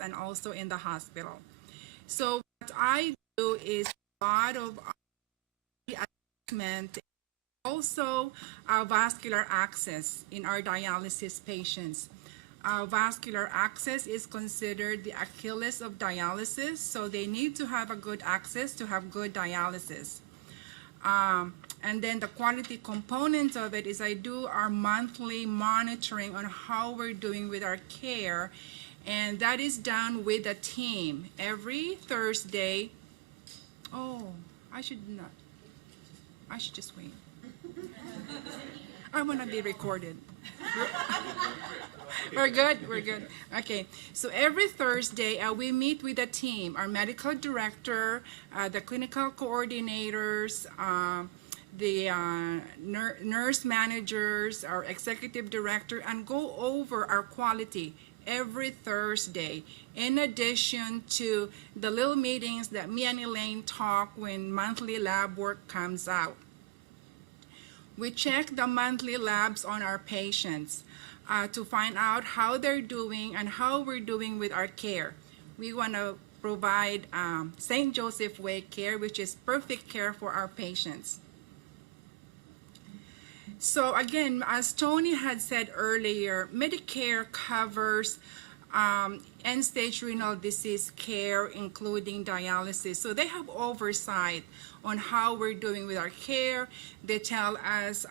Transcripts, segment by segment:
and also in the hospital. So what I do is a lot of assessment, also vascular access in our dialysis patients. Vascular access is considered the Achilles of dialysis, so they need to have a good access to have good dialysis. And then the quality component of it is I do our monthly monitoring on how we're doing with our care, and that is done with a team every Thursday. Oh, I should just wait. I want to be recorded. We're good. Okay, so every Thursday we meet with a team, our medical director, the clinical coordinators, the nurse managers, our executive director, and go over our quality every Thursday, in addition to the little meetings that me and Elaine talk when monthly lab work comes out. We check the monthly labs on our patients to find out how they're doing and how we're doing with our care. We want to provide St. Joseph Way care, which is perfect care for our patients. So again, as Tony had said earlier, Medicare covers end-stage renal disease care, including dialysis. So they have oversight on how we're doing with our care. They tell us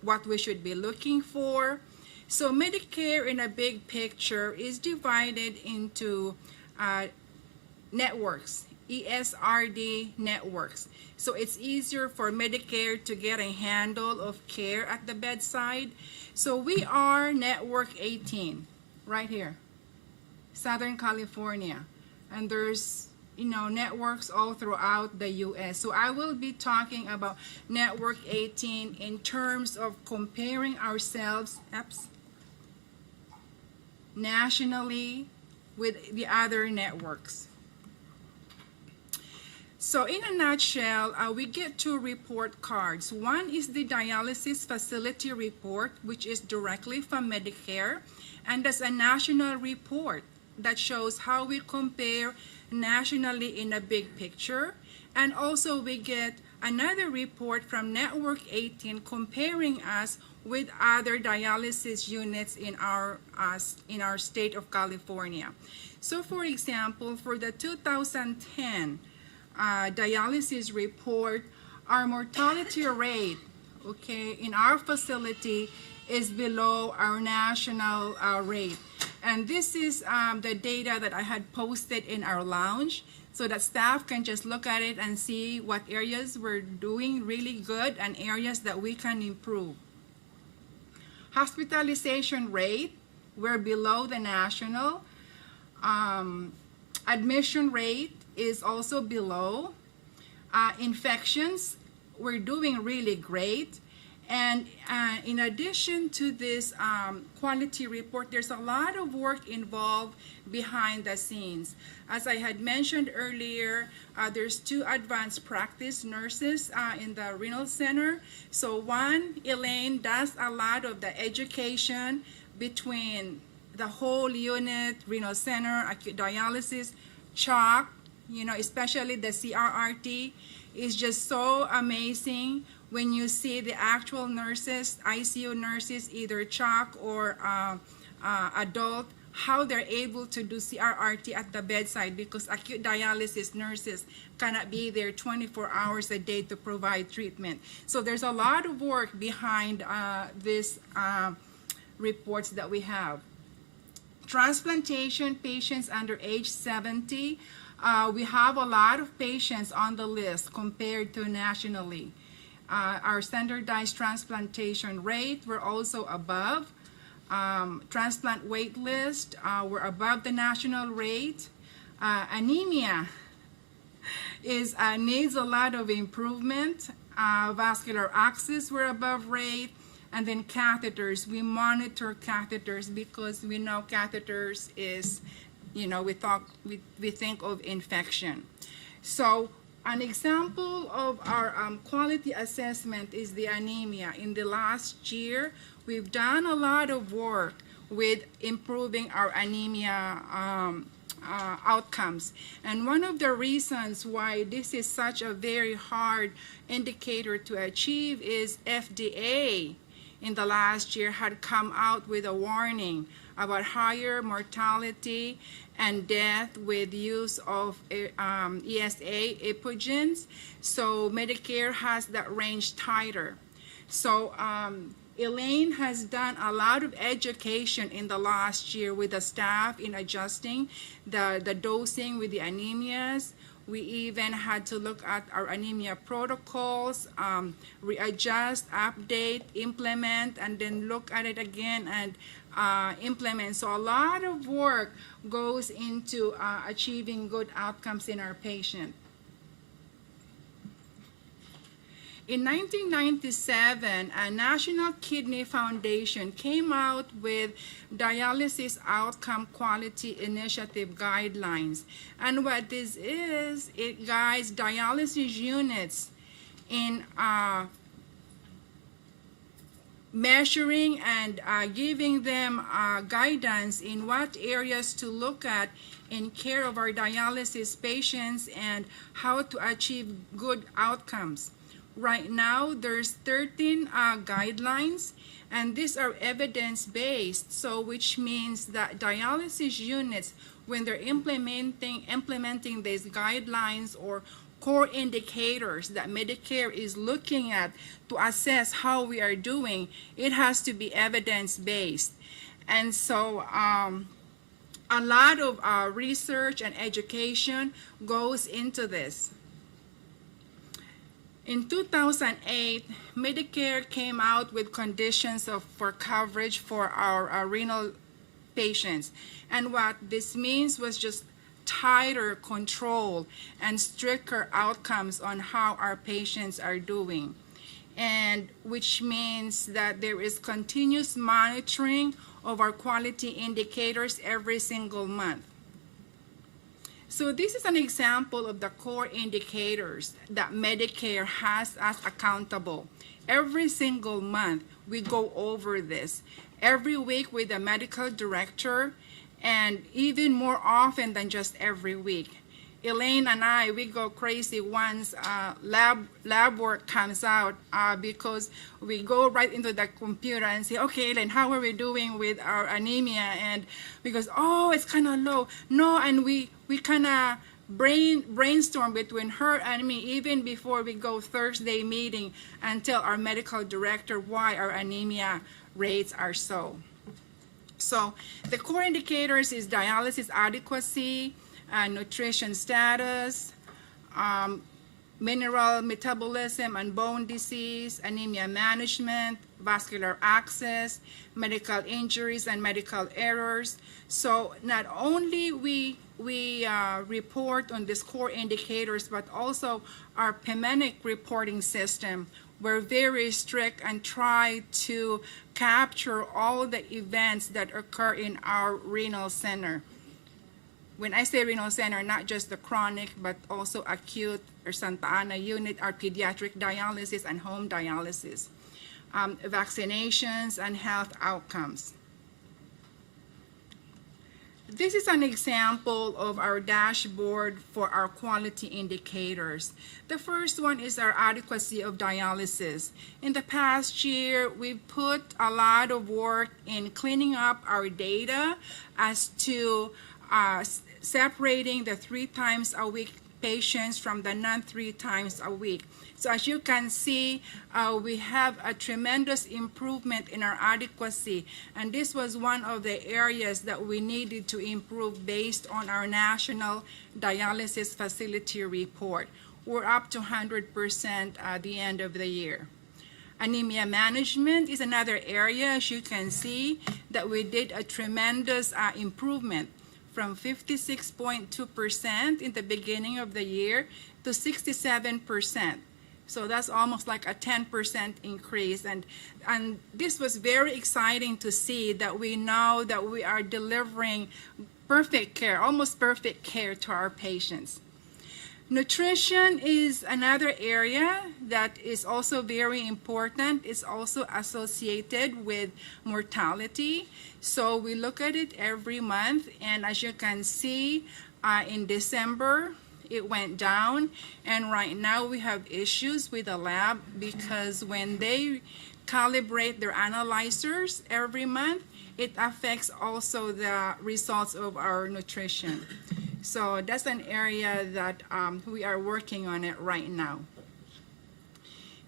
what we should be looking for. So Medicare in a big picture is divided into networks, ESRD networks. So it's easier for Medicare to get a handle of care at the bedside. So we are Network 18, right here, Southern California. And there's, networks all throughout the U.S. So I will be talking about Network 18 in terms of comparing ourselves nationally with the other networks. So in a nutshell, we get two report cards. One is the dialysis facility report, which is directly from Medicare, and that's a national report that shows how we compare nationally in a big picture. And also we get another report from Network 18 comparing us with other dialysis units in our state of California. So for example, for the 2010 dialysis report, our mortality rate, in our facility is below our national rate. And this is the data that I had posted in our lounge so that staff can just look at it and see what areas we're doing really good and areas that we can improve. Hospitalization rate, we're below the national. Admission rate is also below. Infections, we're doing really great. And in addition to this quality report, there's a lot of work involved behind the scenes. As I had mentioned earlier, there's 2 advanced practice nurses in the renal center. So one, Elaine, does a lot of the education between the whole unit, renal center, acute dialysis, CHOC, especially the CRRT is just so amazing when you see the actual nurses, ICU nurses, either CHOC or adult, how they're able to do CRRT at the bedside, because acute dialysis nurses cannot be there 24 hours a day to provide treatment. So there's a lot of work behind these reports that we have. Transplantation patients under age 70, we have a lot of patients on the list compared to nationally. Our standardized transplantation rate, we're also above. Transplant wait list, we're above the national rate. Anemia needs a lot of improvement. Vascular access, we're above rate. And then catheters, we monitor catheters because we know catheters is, we think of infection. So an example of our quality assessment is the anemia. In the last year, we've done a lot of work with improving our anemia outcomes. And one of the reasons why this is such a very hard indicator to achieve is FDA in the last year had come out with a warning about higher mortality and death with use of ESA epogens. So Medicare has that range tighter. So Elaine has done a lot of education in the last year with the staff in adjusting the dosing with the anemias. We even had to look at our anemia protocols, readjust, update, implement, and then look at it again and implement. So a lot of work goes into achieving good outcomes in our patient. In 1997, a National Kidney Foundation came out with Dialysis Outcome Quality Initiative Guidelines. And what this is, it guides dialysis units in measuring and giving them guidance in what areas to look at in care of our dialysis patients and how to achieve good outcomes. Right now, there's 13 guidelines, and these are evidence-based, so which means that dialysis units, when they're implementing these guidelines or core indicators that Medicare is looking at to assess how we are doing, it has to be evidence-based. And so a lot of research and education goes into this. In 2008, Medicare came out with conditions for coverage for our renal patients. And what this means was just tighter control and stricter outcomes on how our patients are doing. And which means that there is continuous monitoring of our quality indicators every single month. So this is an example of the core indicators that Medicare has us accountable. Every single month, we go over this. Every week with the medical director, and even more often than just every week. Elaine and I, we go crazy once lab work comes out because we go right into the computer and say, okay, Elaine, how are we doing with our anemia? And because, oh, it's kind of low. No, and we kind of brainstorm between her and me even before we go Thursday meeting and tell our medical director why our anemia rates are so. So the core indicators is dialysis adequacy, nutrition status, mineral metabolism and bone disease, anemia management, vascular access, medical injuries and medical errors. So not only we report on these core indicators, but also our PEMENIC reporting system. We're very strict and try to capture all the events that occur in our renal center. When I say renal center, not just the chronic, but also acute or Santa Ana unit, our pediatric dialysis and home dialysis, vaccinations and health outcomes. This is an example of our dashboard for our quality indicators. The first one is our adequacy of dialysis. In the past year, we've put a lot of work in cleaning up our data as to separating the 3 times a week patients from the non 3 times a week. So as you can see, we have a tremendous improvement in our adequacy, and this was one of the areas that we needed to improve based on our national dialysis facility report. We're up to 100% at the end of the year. Anemia management is another area, as you can see, that we did a tremendous improvement from 56.2% in the beginning of the year to 67%. So that's almost like a 10% increase. And this was very exciting to see that we know that we are delivering perfect care, almost perfect care to our patients. Nutrition is another area that is also very important. It's also associated with mortality. So we look at it every month, and as you can see, in December, it went down, and right now we have issues with the lab because when they calibrate their analyzers every month, it affects also the results of our nutrition. So that's an area that we are working on it right now.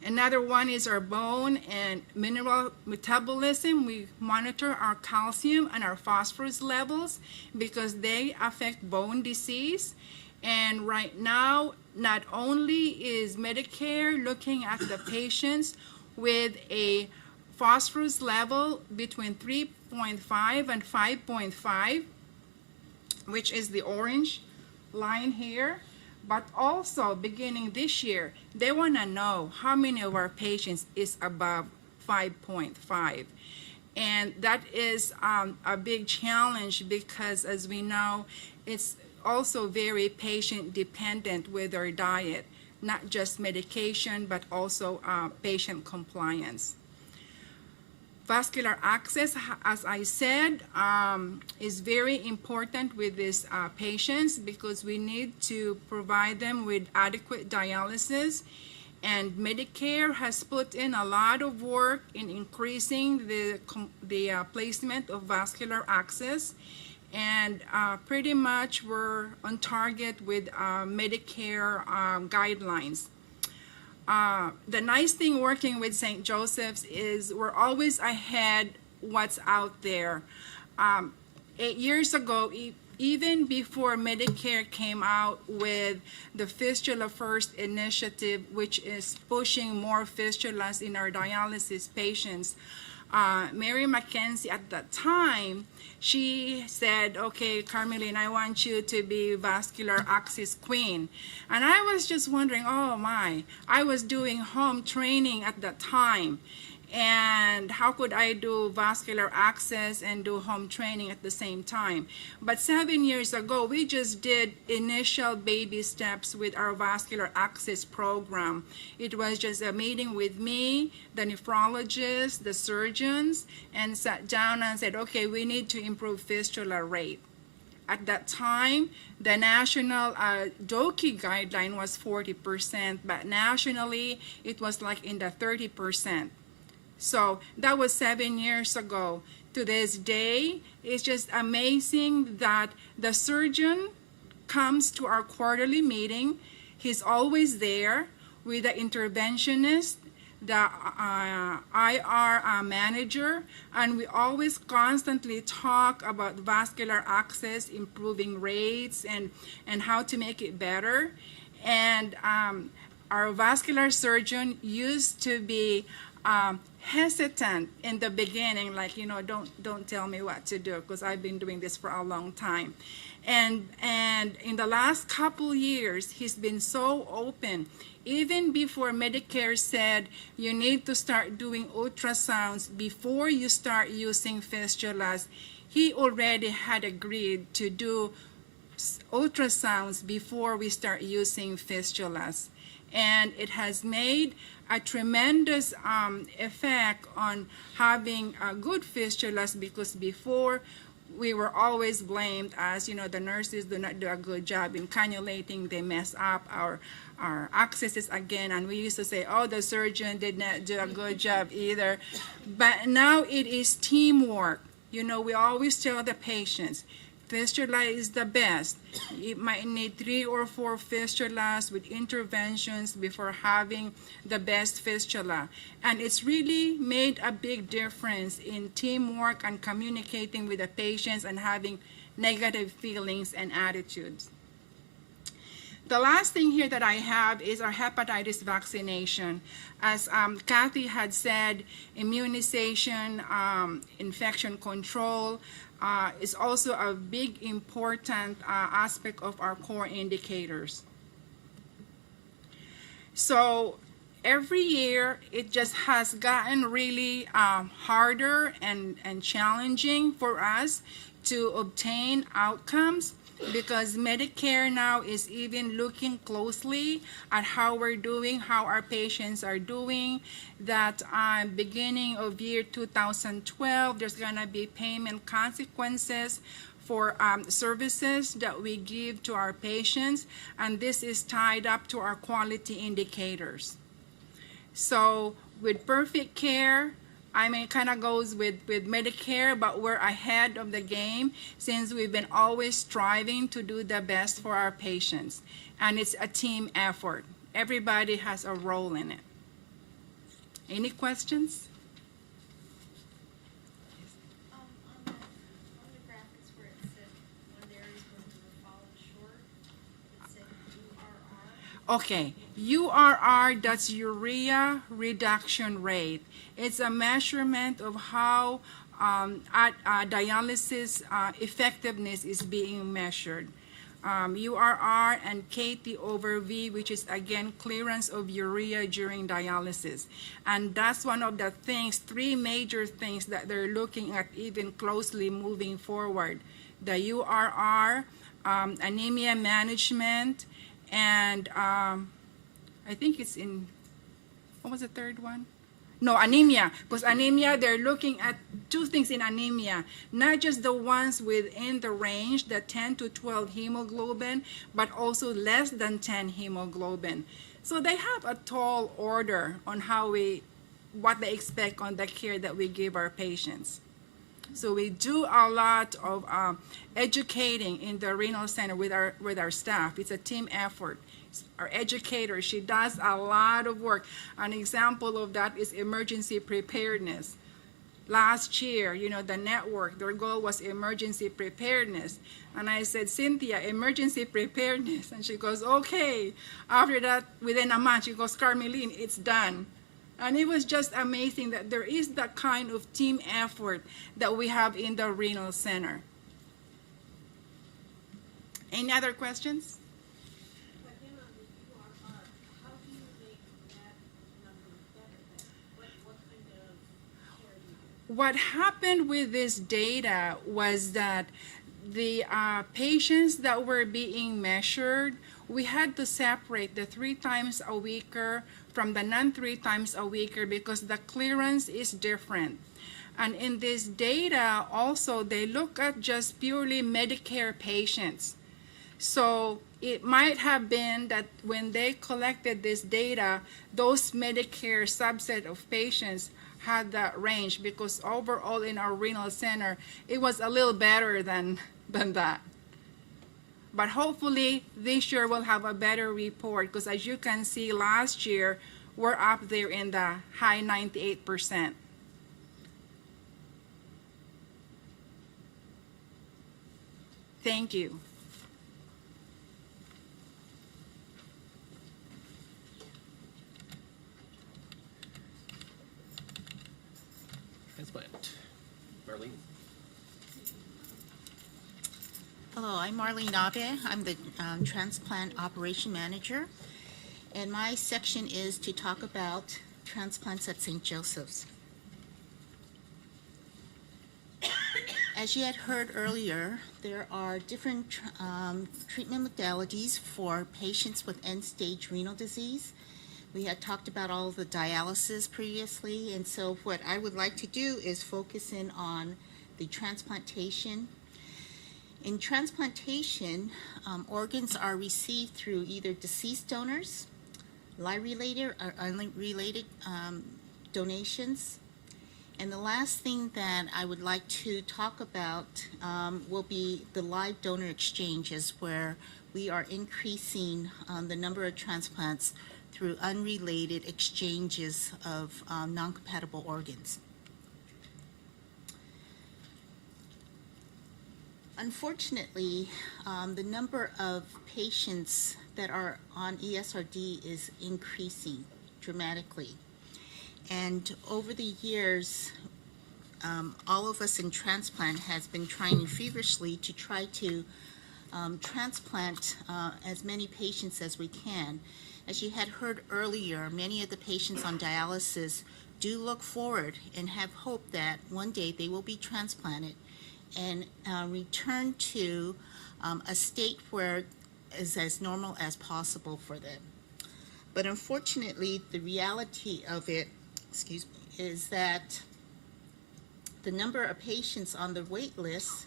Another one is our bone and mineral metabolism. We monitor our calcium and our phosphorus levels because they affect bone disease. And right now, not only is Medicare looking at the patients with a phosphorus level between 3.5 and 5.5, which is the orange line here, but also beginning this year, they want to know how many of our patients is above 5.5. And that is a big challenge because, as we know, it's also very patient dependent with our diet, not just medication, but also patient compliance. Vascular access, as I said, is very important with these patients because we need to provide them with adequate dialysis. And Medicare has put in a lot of work in increasing the placement of vascular access. And pretty much we're on target with Medicare guidelines. The nice thing working with St. Joseph's is we're always ahead what's out there. 8 years ago, even before Medicare came out with the Fistula First initiative, which is pushing more fistulas in our dialysis patients, Mary Mackenzie at that time, she said, okay, Carmeline, I want you to be vascular access queen. And I was just wondering, oh my, I was doing home training at that time. And how could I do vascular access and do home training at the same time? But 7 years ago, we just did initial baby steps with our vascular access program. It was just a meeting with me, the nephrologist, the surgeons, and sat down and said, okay, we need to improve fistula rate. At that time, the national DOKI guideline was 40%, but nationally, it was like in the 30%. So that was 7 years ago. To this day, it's just amazing that the surgeon comes to our quarterly meeting. He's always there with the interventionist, the IR manager, and we always constantly talk about vascular access, improving rates, and how to make it better. And our vascular surgeon used to be hesitant in the beginning, like, you know, don't tell me what to do because I've been doing this for a long time. And in the last couple years, he's been so open. Even before Medicare said you need to start doing ultrasounds before you start using fistulas, he already had agreed to do ultrasounds before we start using fistulas. And it has made a tremendous effect on having good fistulas, because before we were always blamed as, you know, the nurses do not do a good job in cannulating, they mess up our accesses again, and we used to say, oh, the surgeon did not do a good job either. But now it is teamwork. You know, we always tell the patients, fistula is the best. You might need 3 or 4 fistulas with interventions before having the best fistula. And it's really made a big difference in teamwork and communicating with the patients and having negative feelings and attitudes. The last thing here that I have is our hepatitis vaccination. As Kathy had said, immunization, infection control, is also a big important aspect of our core indicators. So every year it just has gotten really harder and challenging for us to obtain outcomes. because Medicare now is even looking closely at how we're doing, how our patients are doing, that beginning of year 2012, there's gonna be payment consequences for services that we give to our patients, and this is tied up to our quality indicators. So with Perfect Care, I mean, it kind of goes with Medicare, but we're ahead of the game since we've been always striving to do the best for our patients. And it's a team effort. Everybody has a role in it. Any questions? On the graphics where it said one areas where we were falling short, it said URR. Okay, URR, that's urea reduction rate. It's a measurement of how dialysis effectiveness is being measured. URR and KT over V, which is again clearance of urea during dialysis. And that's one of the things, three major things that they're looking at even closely moving forward. The URR, anemia management, and I think it's in, what was the third one? No, anemia, because anemia, they're looking at two things in anemia, not just the ones within the range, the 10 to 12 hemoglobin, but also less than 10 hemoglobin. So they have a tall order on what they expect on the care that we give our patients. So we do a lot of educating in the renal center with our staff. It's a team effort. Our educator, she does a lot of work. An example of that is emergency preparedness. Last year, the network, their goal was emergency preparedness. And I said, Cynthia, emergency preparedness. And she goes, okay. After that, within a month, she goes, Carmeline, it's done. And it was just amazing that there is that kind of team effort that we have in the renal center. Any other questions? What happened with this data was that the patients that were being measured, we had to separate the 3 times a weeker from the non-3 times a weeker because the clearance is different. And in this data also, they look at just purely Medicare patients. So it might have been that when they collected this data, those Medicare subset of patients had that range, because overall in our renal center, it was a little better than that. But hopefully this year we'll have a better report, because as you can see, last year we're up there in the high 98%. Thank you. Marlene. Hello, I'm Marlene Abe. I'm the Transplant Operation Manager, and my section is to talk about transplants at St. Joseph's. As you had heard earlier, there are different treatment modalities for patients with end-stage renal disease. We had talked about all of the dialysis previously, and so what I would like to do is focus in on the transplantation. In transplantation, organs are received through either deceased donors, live-related or unrelated donations. And the last thing that I would like to talk about will be the live donor exchanges, where we are increasing the number of transplants through unrelated exchanges of non-compatible organs. Unfortunately, the number of patients that are on ESRD is increasing dramatically. And over the years, all of us in transplant has been trying feverishly to try to transplant as many patients as we can. As you had heard earlier, many of the patients on dialysis do look forward and have hope that one day they will be transplanted and return to a state where is as normal as possible for them. But unfortunately, the reality of it, is that the number of patients on the wait list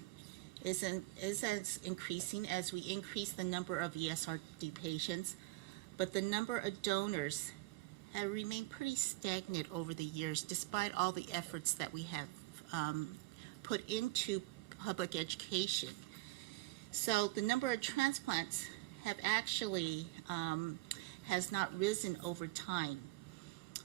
is as increasing as we increase the number of ESRD patients, but the number of donors have remained pretty stagnant over the years, despite all the efforts that we have put into public education. So the number of transplants have actually has not risen over time.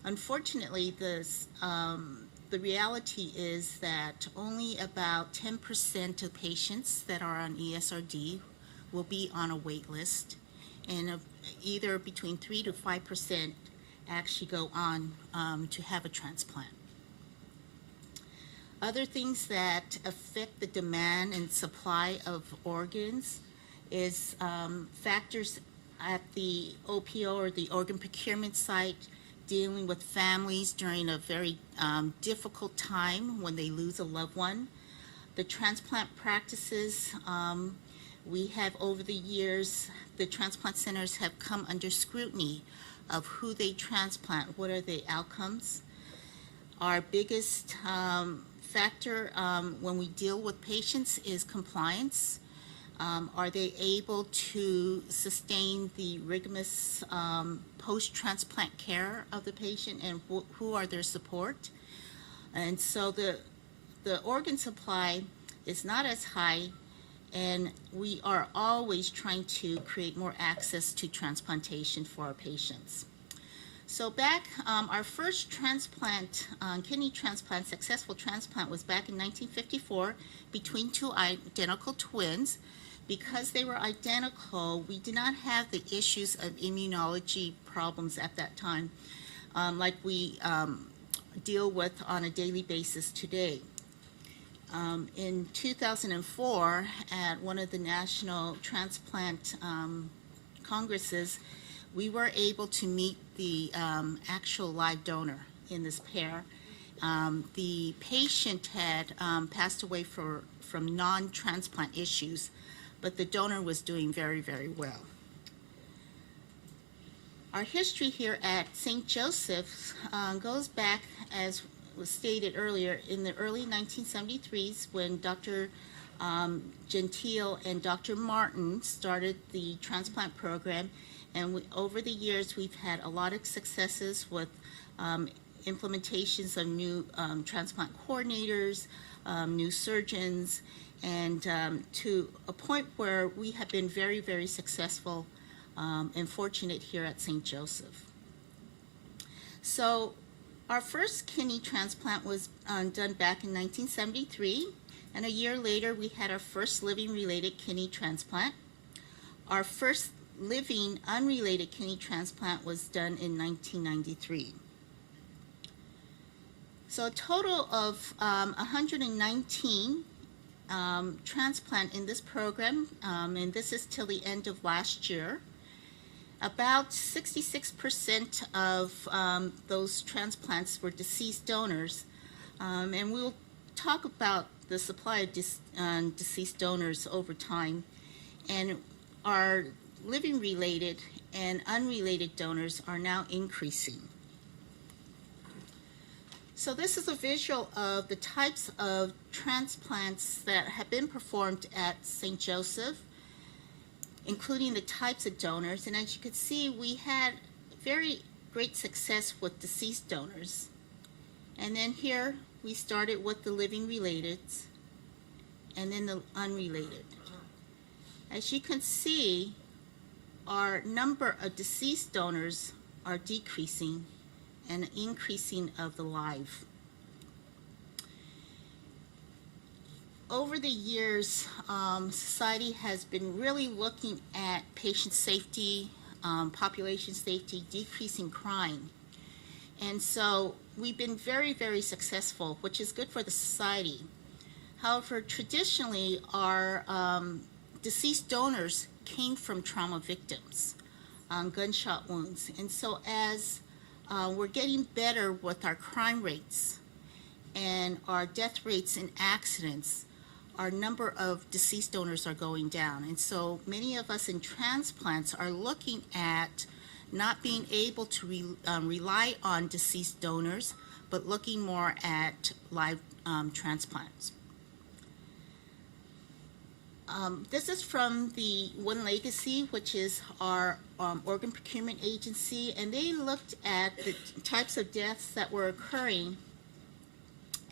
Unfortunately, the reality is that only about 10% of patients that are on ESRD will be on a wait list, and either between 3 to 5% actually go on to have a transplant. Other things that affect the demand and supply of organs is factors at the OPO, or the organ procurement site, dealing with families during a very difficult time when they lose a loved one. The transplant practices, we have over the years, the transplant centers have come under scrutiny of who they transplant, what are the outcomes. Our biggest factor when we deal with patients is compliance. Are they able to sustain the rigorous post-transplant care of the patient, and who are their support? And so the organ supply is not as high, and we are always trying to create more access to transplantation for our patients. So back, our first transplant, kidney transplant, successful transplant, was back in 1954 between two identical twins. Because they were identical, we did not have the issues of immunology problems at that time like we deal with on a daily basis today. In 2004, at one of the national transplant congresses, we were able to meet the actual live donor in this pair. The patient had passed away from non-transplant issues, but the donor was doing very, very well. Our history here at St. Joseph's goes back, as was stated earlier, in the early 1973s when Dr. Gentile and Dr. Martin started the transplant program, and over the years we've had a lot of successes with implementations of new transplant coordinators, new surgeons, and to a point where we have been very, very successful and fortunate here at St. Joseph. So our first kidney transplant was done back in 1973, and a year later we had our first living-related kidney transplant. Our first living unrelated kidney transplant was done in 1993. So a total of 119 transplant in this program, and this is till the end of last year. About 66% of those transplants were deceased donors, and we'll talk about the supply of deceased donors over time. And our living-related and unrelated donors are now increasing. So this is a visual of the types of transplants that have been performed at St. Joseph, including the types of donors. And as you can see, we had very great success with deceased donors. And then here we started with the living related and then the unrelated. As you can see, our number of deceased donors are decreasing and increasing of the live. Over the years, society has been really looking at patient safety, population safety, decreasing crime. And so we've been very, very successful, which is good for the society. However, traditionally, our deceased donors came from trauma victims, gunshot wounds. And so as we're getting better with our crime rates and our death rates in accidents, our number of deceased donors are going down. And so many of us in transplants are looking at not being able to rely on deceased donors, but looking more at live transplants. This is from the One Legacy, which is our organ procurement agency, and they looked at the types of deaths that were occurring,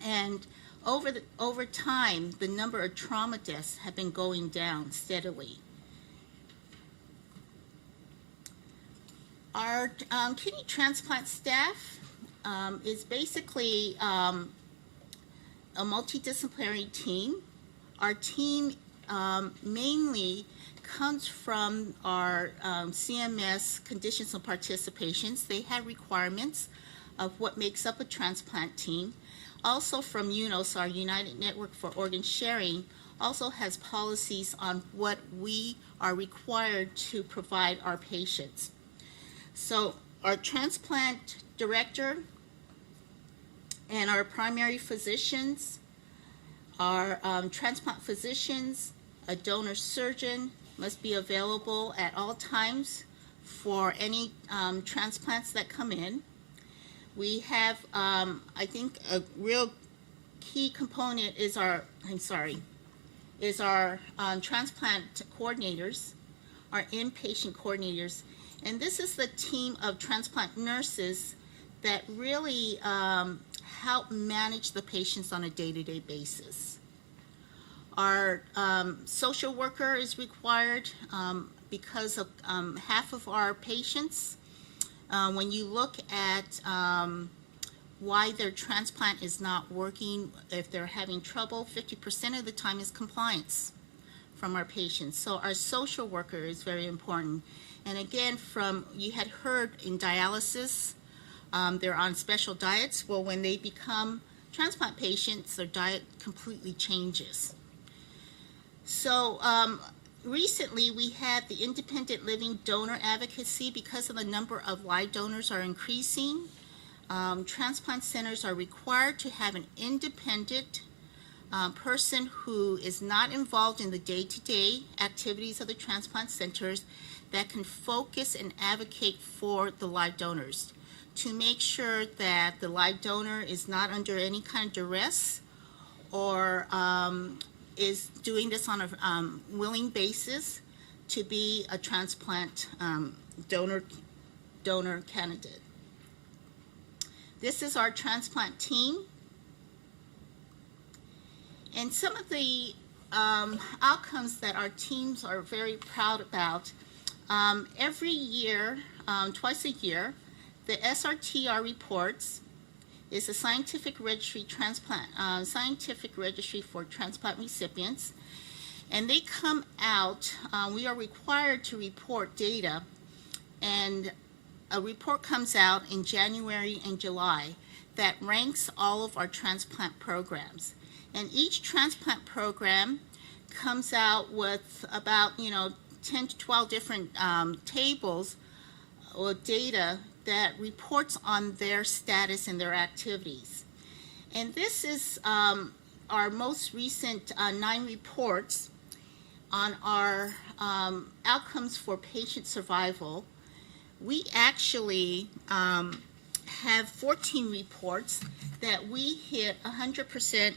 and over time, the number of trauma deaths have been going down steadily. Our kidney transplant staff is basically a multidisciplinary team. Our team mainly comes from our CMS conditions of participations. They had requirements of what makes up a transplant team. Also from UNOS, our United Network for Organ Sharing, also has policies on what we are required to provide our patients. So our transplant director and our primary physicians, our transplant physicians, a donor surgeon must be available at all times for any transplants that come in. We have, I think, a real key component is our transplant coordinators, our inpatient coordinators, and this is the team of transplant nurses that really help manage the patients on a day-to-day basis. Our social worker is required because of half of our patients. When you look at why their transplant is not working, if they're having trouble, 50% of the time is compliance from our patients. So our social worker is very important. And again, you had heard in dialysis, they're on special diets. Well, when they become transplant patients, their diet completely changes. So recently we had the independent living donor advocacy. Because of the number of live donors are increasing, transplant centers are required to have an independent person who is not involved in the day-to-day activities of the transplant centers that can focus and advocate for the live donors to make sure that the live donor is not under any kind of duress or is doing this on a willing basis to be a transplant donor candidate. This is our transplant team. And some of the outcomes that our teams are very proud about, every year, twice a year, the SRTR reports is a scientific registry for transplant recipients, and they come out. We are required to report data, and a report comes out in January and July that ranks all of our transplant programs. And each transplant program comes out with about 10 to 12 different tables or data that reports on their status and their activities. And this is our most recent 9 reports on our outcomes for patient survival. We actually have 14 reports that we hit 100%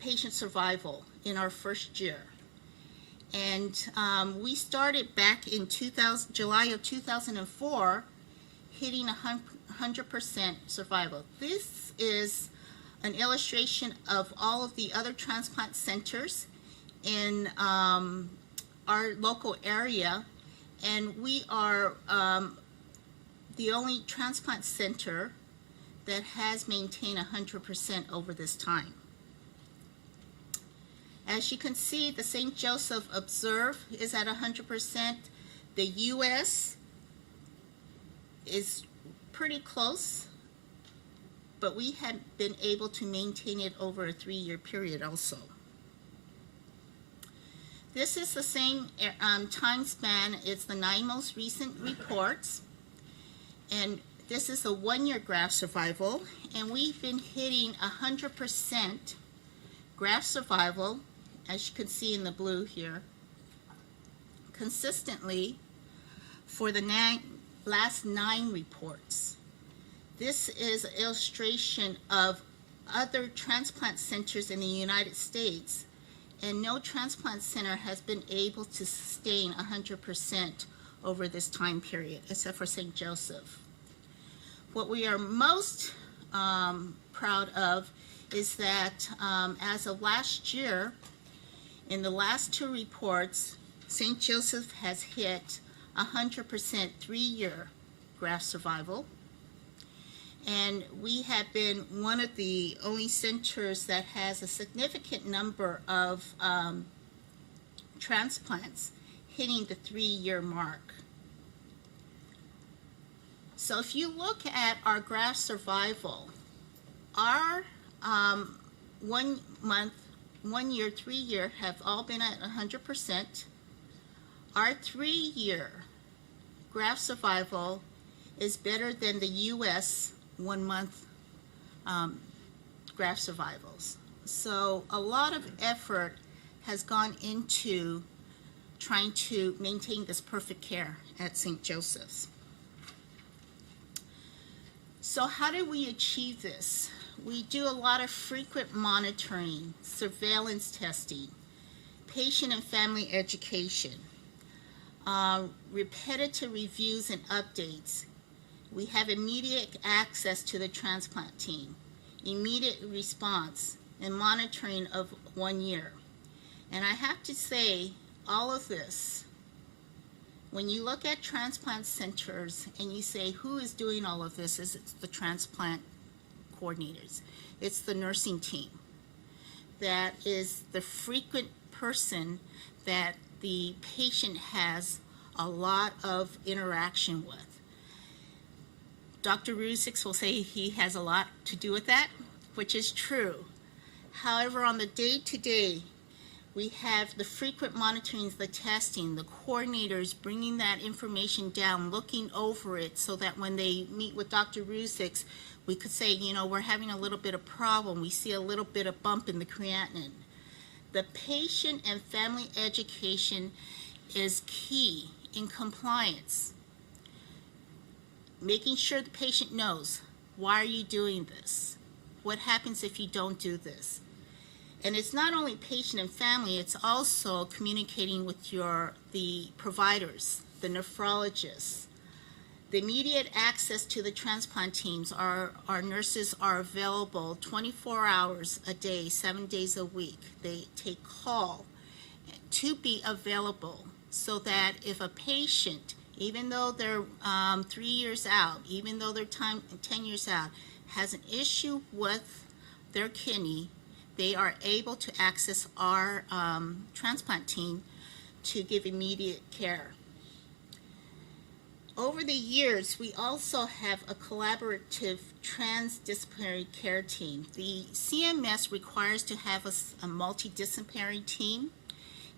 patient survival in our first year. And we started back in July of 2004, hitting 100% survival. This is an illustration of all of the other transplant centers in our local area, and we are the only transplant center that has maintained 100% over this time. As you can see, the St. Joseph Observe is at 100%. The U.S. is pretty close, but we have been able to maintain it over a 3-year period also. This is the same time span. It's the 9 most recent reports. And This is a 1-year graft survival, and we've been hitting 100% graft survival, as you can see in the blue here, consistently for the last 9 reports. This is an illustration of other transplant centers in the United States, and no transplant center has been able to sustain 100% over this time period, except for St. Joseph. What we are most proud of is that as of last year, in the last 2 reports, St. Joseph has hit 100% 3-year graft survival. And we have been one of the only centers that has a significant number of transplants hitting the 3-year mark. So if you look at our graft survival, our 1 month, 1 year, 3 year have all been at 100%. Our 3-year graft survival is better than the U.S. 1 month graft survivals. So a lot of effort has gone into trying to maintain this perfect care at St. Joseph's. So how do we achieve this? We do a lot of frequent monitoring, surveillance testing, patient and family education, repetitive reviews and updates. We have immediate access to the transplant team, immediate response, and monitoring of 1 year. And I have to say, all of this, when you look at transplant centers and you say, who is doing all of this? It's the transplant coordinators. It's the nursing team. That is the frequent person that the patient has a lot of interaction with. Dr. Rusix will say he has a lot to do with that, which is true. However, on the day-to-day, we have the frequent monitoring, the testing, the coordinators bringing that information down, looking over it so that when they meet with Dr. Rusix, we could say, you know, we're having a little bit of problem. We see a little bit of bump in the creatinine. The patient and family education is key in compliance. Making sure the patient knows, why are you doing this? What happens if you don't do this? And it's not only patient and family, it's also communicating with the providers, the nephrologists. The immediate access to the transplant teams, our nurses are available 24 hours a day, 7 days a week. They take call to be available so that if a patient, even though they're 3 years out, even though they're 10 years out, has an issue with their kidney, they are able to access our transplant team to give immediate care. Over the years, we also have a collaborative transdisciplinary care team. The CMS requires to have a multidisciplinary team,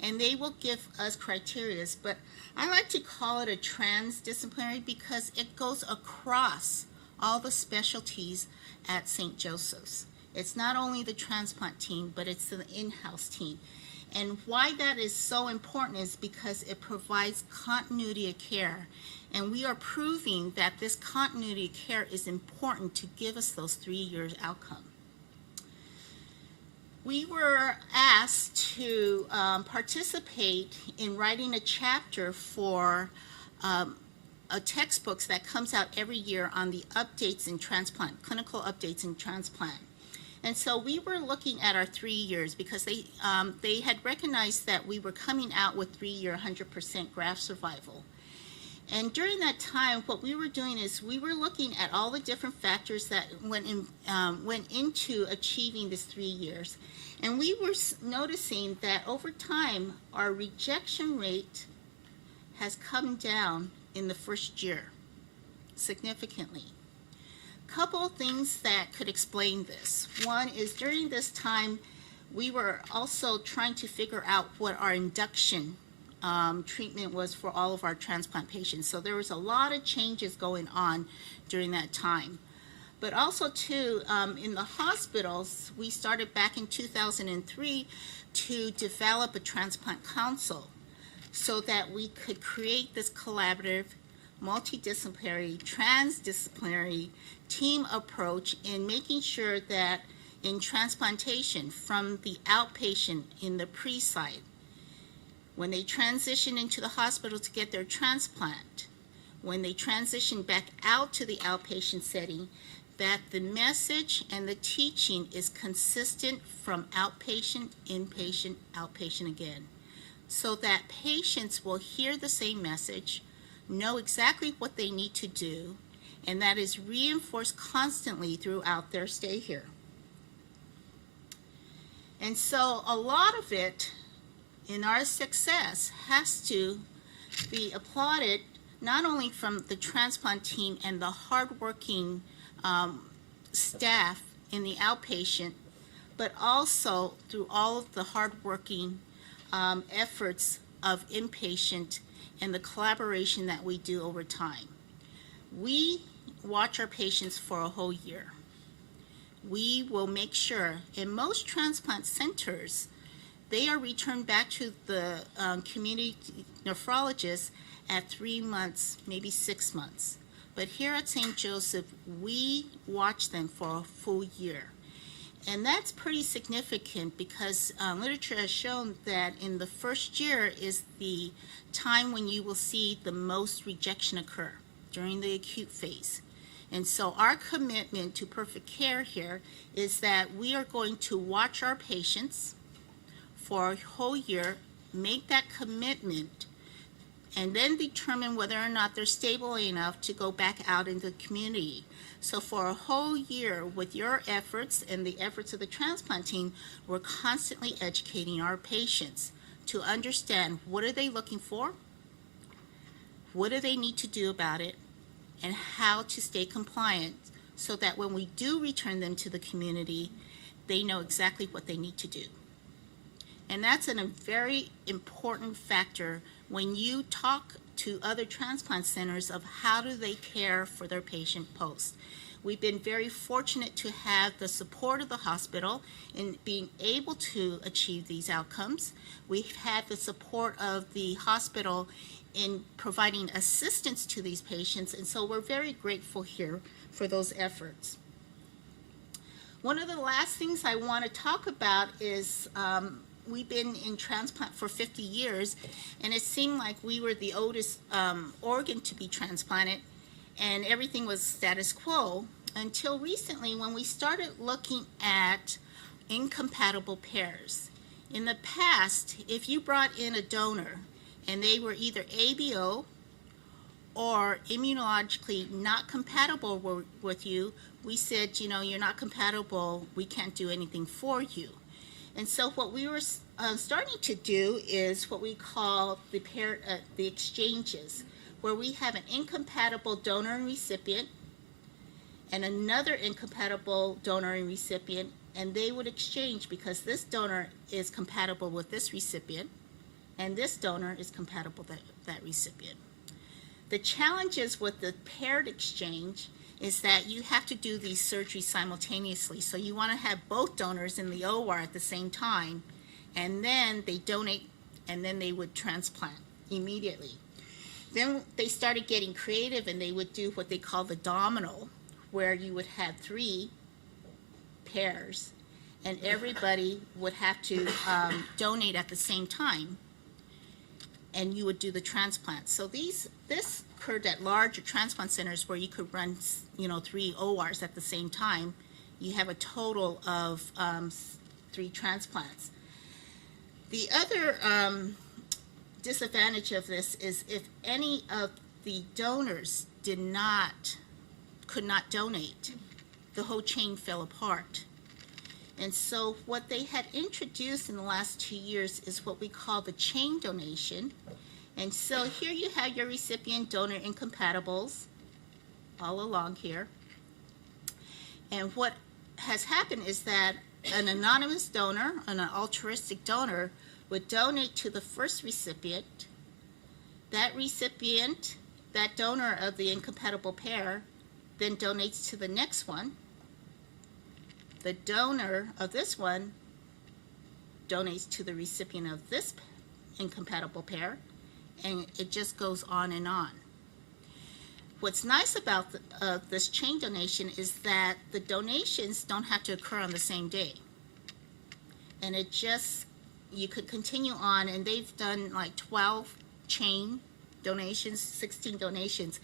and they will give us criteria, but I like to call it a transdisciplinary because it goes across all the specialties at St. Joseph's. It's not only the transplant team, but it's the in-house team. And why that is so important is because it provides continuity of care. And we are proving that this continuity of care is important to give us those 3 years outcome. We were asked to participate in writing a chapter for a textbooks that comes out every year on the updates in transplant, clinical updates in transplant. And so we were looking at our 3 years because they had recognized that we were coming out with 3-year 100% graft survival. And during that time, what we were doing is we were looking at all the different factors that went into achieving this 3 years. And we were noticing that over time, our rejection rate has come down in the first year significantly. Couple of things that could explain this. One is during this time, we were also trying to figure out what our induction treatment was for all of our transplant patients. So there was a lot of changes going on during that time. But also, too, in the hospitals, we started back in 2003 to develop a transplant council so that we could create this collaborative, multidisciplinary, transdisciplinary team approach in making sure that in transplantation from the outpatient in the pre-site, when they transition into the hospital to get their transplant, when they transition back out to the outpatient setting, that the message and the teaching is consistent from outpatient, inpatient, outpatient again, so that patients will hear the same message, know exactly what they need to do, and that is reinforced constantly throughout their stay here. And so a lot of it in our success has to be applauded not only from the transplant team and the hardworking staff in the outpatient, but also through all of the hardworking efforts of inpatient and the collaboration that we do over time. We watch our patients for a whole year. We will make sure, in most transplant centers, they are returned back to the community nephrologist at 3 months, maybe 6 months. But here at St. Joseph, we watch them for a full year. And that's pretty significant because literature has shown that in the first year is the time when you will see the most rejection occur during the acute phase. And so our commitment to perfect care here is that we are going to watch our patients for a whole year, make that commitment, and then determine whether or not they're stable enough to go back out in the community. So for a whole year, with your efforts and the efforts of the transplant team, we're constantly educating our patients to understand what are they looking for, what do they need to do about it, and how to stay compliant so that when we do return them to the community, they know exactly what they need to do. And that's a very important factor when you talk to other transplant centers of how do they care for their patient post. We've been very fortunate to have the support of the hospital in being able to achieve these outcomes. We've had the support of the hospital in providing assistance to these patients, and so we're very grateful here for those efforts. One of the last things I want to talk about is we've been in transplant for 50 years, and it seemed like we were the oldest organ to be transplanted, and everything was status quo until recently when we started looking at incompatible pairs. In the past, if you brought in a donor and they were either ABO or immunologically not compatible with you, we said, you know, you're not compatible, we can't do anything for you. And so what we were starting to do is what we call the exchanges, where we have an incompatible donor and recipient and another incompatible donor and recipient, and they would exchange because this donor is compatible with this recipient and this donor is compatible with that recipient. The challenges with the paired exchange is that you have to do these surgeries simultaneously. So you want to have both donors in the OR at the same time, and then they donate, and then they would transplant immediately. Then they started getting creative, and they would do what they call the domino, where you would have 3 pairs, and everybody would have to donate at the same time, and you would do the transplant. So this occurred at larger transplant centers where you could run, 3 ORs at the same time. You have a total of 3 transplants. The other disadvantage of this is if any of the donors could not donate, the whole chain fell apart. And so what they had introduced in the last 2 years is what we call the chain donation. And so here you have your recipient donor incompatibles all along here. And what has happened is that an anonymous donor, an altruistic donor, would donate to the first recipient. That recipient, that donor of the incompatible pair, then donates to the next one. The donor of this one donates to the recipient of this incompatible pair, and it just goes on and on. What's nice about this chain donation is that the donations don't have to occur on the same day. And it just, you could continue on, and they've done like 12 chain donations, 16 donations.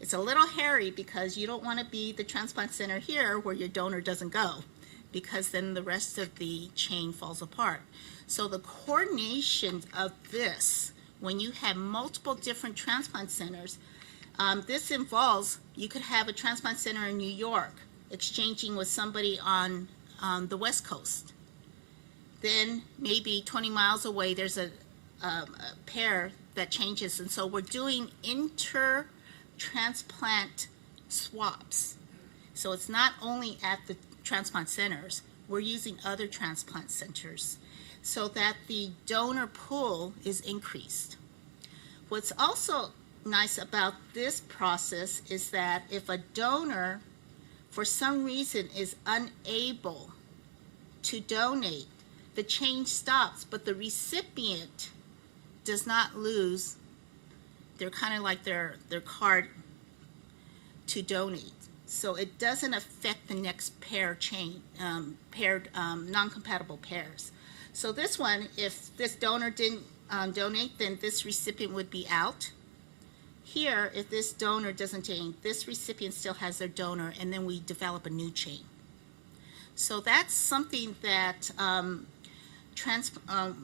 It's a little hairy because you don't want to be the transplant center here where your donor doesn't go, because then the rest of the chain falls apart. So the coordination of this, when you have multiple different transplant centers, this involves, you could have a transplant center in New York exchanging with somebody on the West Coast. Then maybe 20 miles away, there's a pair that changes. And so we're doing inter-transplant swaps. So it's not only at the transplant centers, we're using other transplant centers so that the donor pool is increased. What's also nice about this process is that if a donor for some reason is unable to donate, the chain stops, but the recipient does not lose their kind of like their card to donate. So it doesn't affect the next pair chain, paired non-compatible pairs. So this one, if this donor didn't donate, then this recipient would be out. Here, if this donor doesn't donate, this recipient still has their donor, and then we develop a new chain. So that's something that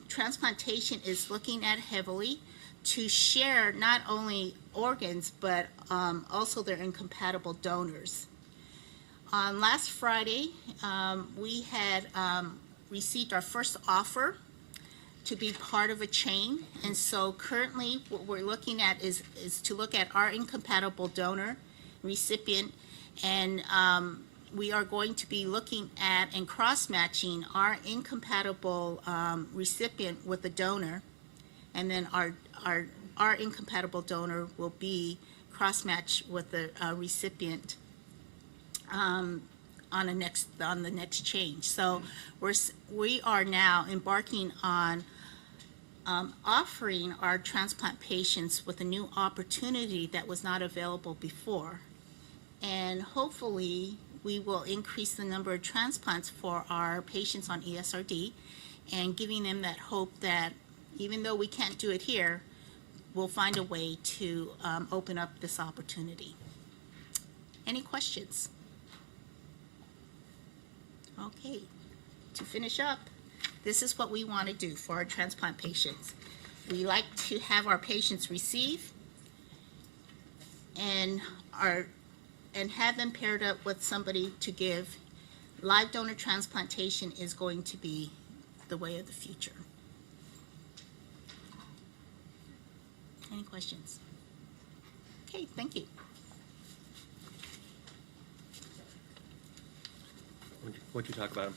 transplantation is looking at heavily, to share not only organs but also their incompatible donors. On last Friday, we had received our first offer to be part of a chain, and so currently what we're looking at is to look at our incompatible donor recipient, and we are going to be looking at and cross-matching our incompatible recipient with the donor, and then our incompatible donor will be cross-matched with the recipient on the next change. So we are now embarking on offering our transplant patients with a new opportunity that was not available before, and hopefully we will increase the number of transplants for our patients on ESRD, and giving them that hope that even though we can't do it here, we'll find a way to open up this opportunity. Any questions? Okay, to finish up, this is what we want to do for our transplant patients. We like to have our patients receive and have them paired up with somebody to give. Live donor transplantation is going to be the way of the future. Any questions? Okay, thank you. What'd you talk about?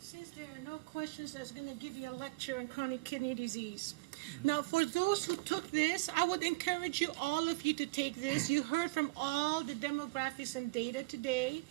Since there are no questions, I was going to give you a lecture on chronic kidney disease. Now, for those who took this, I would encourage you, all of you, to take this. You heard from all the demographics and data today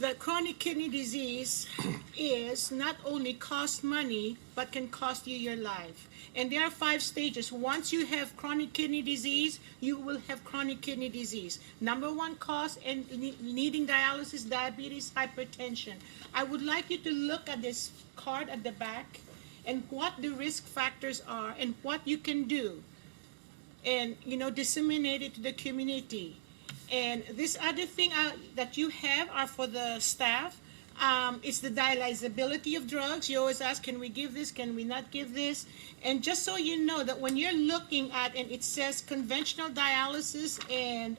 that chronic kidney disease is not only cost money, but can cost you your life. And there are 5 stages. Once you have chronic kidney disease, you will have chronic kidney disease. Number 1 cause, and needing dialysis, diabetes, hypertension. I would like you to look at this card at the back and what the risk factors are and what you can do, and disseminate it to the community. And this other thing that you have are for the staff. It's the dialyzability of drugs. You always ask, can we give this? Can we not give this? And just so you know that when you're looking at, and it says conventional dialysis and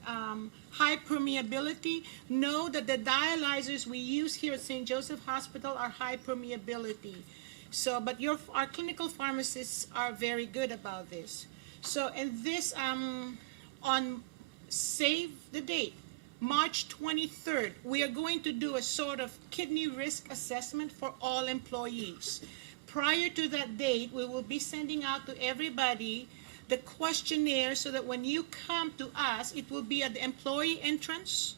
high permeability, know that the dialyzers we use here at St. Joseph Hospital are high permeability. So, but our clinical pharmacists are very good about this. So, and this, on save the date, March 23rd, we are going to do a sort of kidney risk assessment for all employees. prior to that date, we will be sending out to everybody the questionnaire so that when you come to us, it will be at the employee entrance,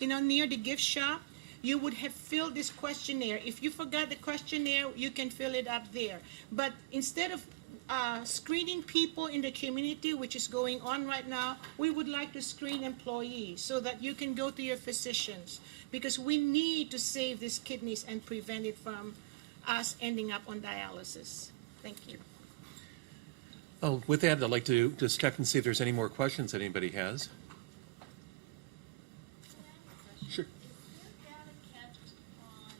near the gift shop. You would have filled this questionnaire. If you forgot the questionnaire, you can fill it up there. But instead of screening people in the community, which is going on right now, we would like to screen employees so that you can go to your physicians, because we need to save these kidneys and prevent it from us ending up on dialysis. Thank you. Oh, with that, I'd like to just check and see if there's any more questions that anybody has. Sure. Is there data kept on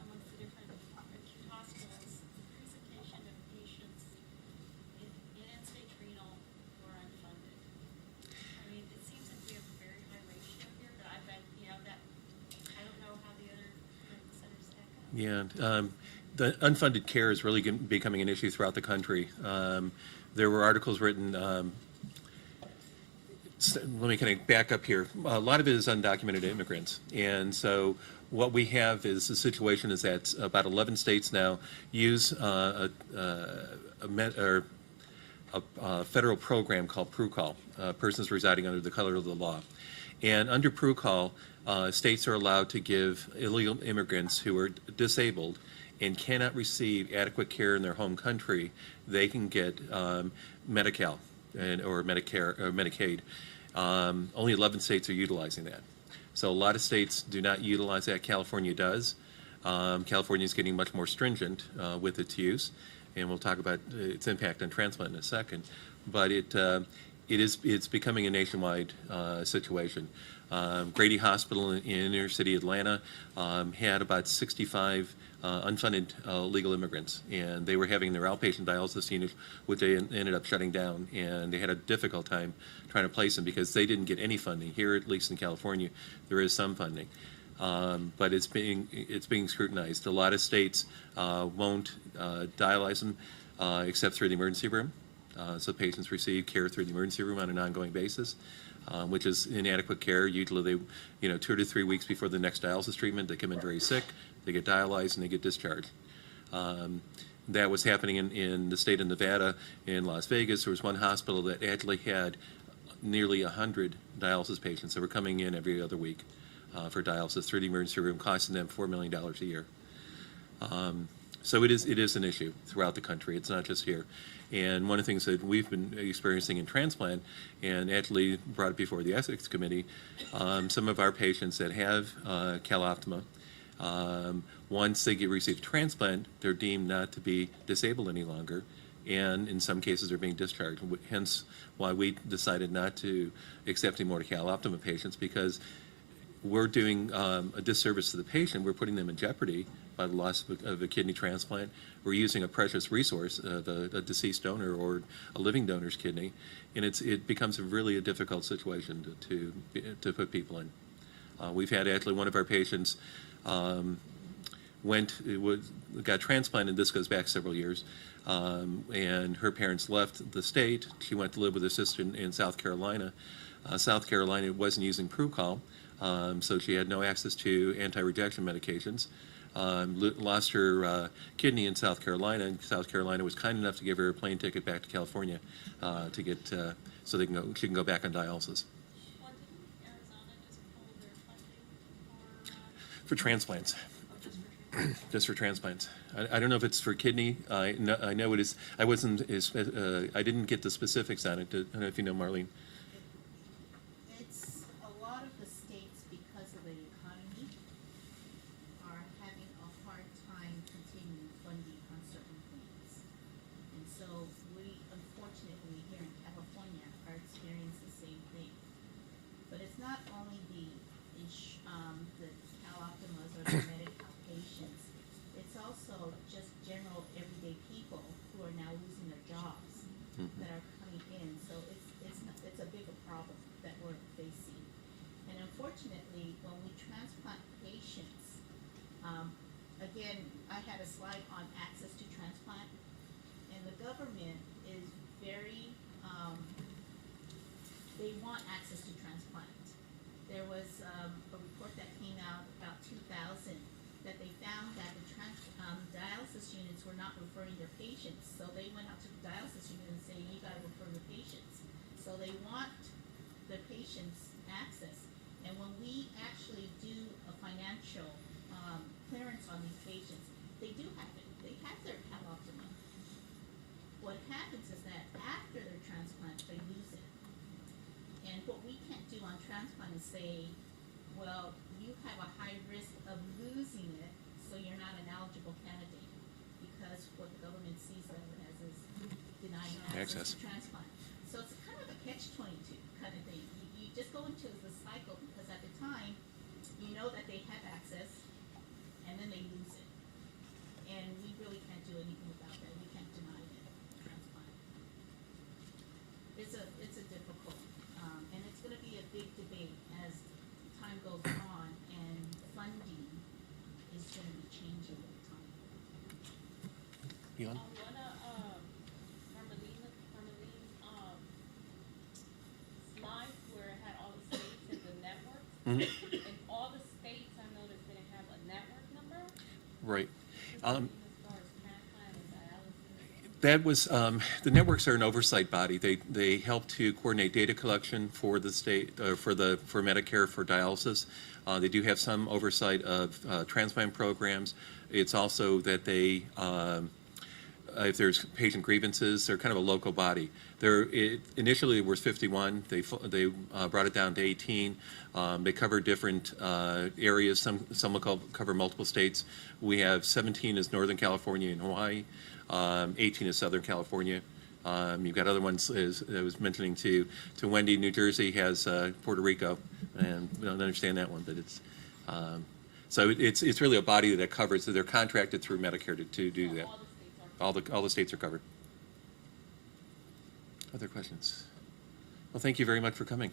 amongst the different acute hospitals, presentation of patients in end-stage renal who are unfunded? I mean, it seems like we have a very high ratio here, but I bet, that, I don't know how the other centers stack up. Yeah, the unfunded care is really becoming an issue throughout the country. There were articles written, let me kind of back up here. A lot of it is undocumented immigrants. And so what we have is the situation is that about 11 states now use a federal program called PRU-Call, persons residing under the color of the law. And under PRU-Call, states are allowed to give illegal immigrants who are disabled and cannot receive adequate care in their home country, they can get Medi-Cal or Medicare or Medicaid. Only 11 states are utilizing that. So a lot of states do not utilize that. California does. California is getting much more stringent with its use, and we'll talk about its impact on transplant in a second. But it's becoming a nationwide situation. Grady Hospital in inner city Atlanta had about 65 unfunded legal immigrants, and they were having their outpatient dialysis unit, which they ended up shutting down, and they had a difficult time trying to place them because they didn't get any funding. Here, at least in California, there is some funding, but it's being scrutinized. A lot of states won't dialyze them except through the emergency room, so patients receive care through the emergency room on an ongoing basis. Which is inadequate care. Usually they, 2 to 3 weeks before the next dialysis treatment, they come in very sick, they get dialyzed, and they get discharged. That was happening in the state of Nevada. In Las Vegas, there was one hospital that actually had nearly 100 dialysis patients that were coming in every other week for dialysis through the emergency room, costing them $4 million a year. So it is an issue throughout the country. It's not just here. And one of the things that we've been experiencing in transplant, and actually brought it before the ethics committee, some of our patients that have caloptima, once they receive transplant, they're deemed not to be disabled any longer, and in some cases they're being discharged. Hence why we decided not to accept any more caloptima patients, because we're doing a disservice to the patient. We're putting them in jeopardy by the loss of a kidney transplant. We're using a precious resource, a deceased donor or a living donor's kidney, and it becomes really a difficult situation to put people in. We've had actually one of our patients got transplanted. This goes back several years, and her parents left the state. She went to live with her sister in South Carolina. South Carolina wasn't using PRU-Call, so she had no access to anti-rejection medications. Lost her kidney in South Carolina, and South Carolina was kind enough to give her a plane ticket back to California to get so she can go back on dialysis. Well, didn't Arizona just pull their funding For transplants. just for treatment? Just for transplants. I don't know if it's for kidney. I know it is. I didn't get the specifics on it. I don't know if you know, Marlene. It's a lot of the states, because of the economy, are having a hard time continuing funding on certain things. And so we, unfortunately, here in California are experiencing the same thing. But it's not only the caloptimas or the Medi-Cal patients, it's also just general everyday people who are now losing their jobs that are coming in. So it's a bigger problem that we're facing. And unfortunately, when we transplant patients, again, I had a slide on access to transplant, and the government is very, they want access to transplant. There was a report that came out about 2000 that they found that the they went out to the dialysis unit and say, you gotta refer the patients. So they want the patients access. And when we actually do a financial clearance on these patients, they do have it. They have their caloptima. What happens is that after their transplant, they lose it. And what we can't do on transplant is say, well, you have a high risk of losing it, so you're not an eligible candidate. Because what the government sees that as is denying access to transplant. So it's kind of a catch-22 kind of thing. You just go into the cycle because at the time, you know that they have access, and then they lose it. And we really can't do anything about that. We can't deny it transplant. It's a difficult, and it's gonna be a big debate as time goes on, and funding is gonna be changing with time. Beyond? On one of, Hermeline's, slides where it had all the states and the networks, Mhm. in all the states, I noticed didn't have a network number. Right. As far as transplant and dialysis. That was, the networks are an oversight body. They help to coordinate data collection for the state, for Medicare for dialysis. They do have some oversight of transplant programs. It's also that they, if there's patient grievances, they're kind of a local body. Initially it was 51. They brought it down to 18. They cover different areas. Some will cover multiple states. We have 17 is Northern California and Hawaii. 18 is Southern California. You've got other ones, as I was mentioning to Wendy, New Jersey has Puerto Rico, and we don't understand that one, but it's, so it's really a body that covers, they're contracted through Medicare to do that. All the states are covered. Other questions? Well, thank you very much for coming.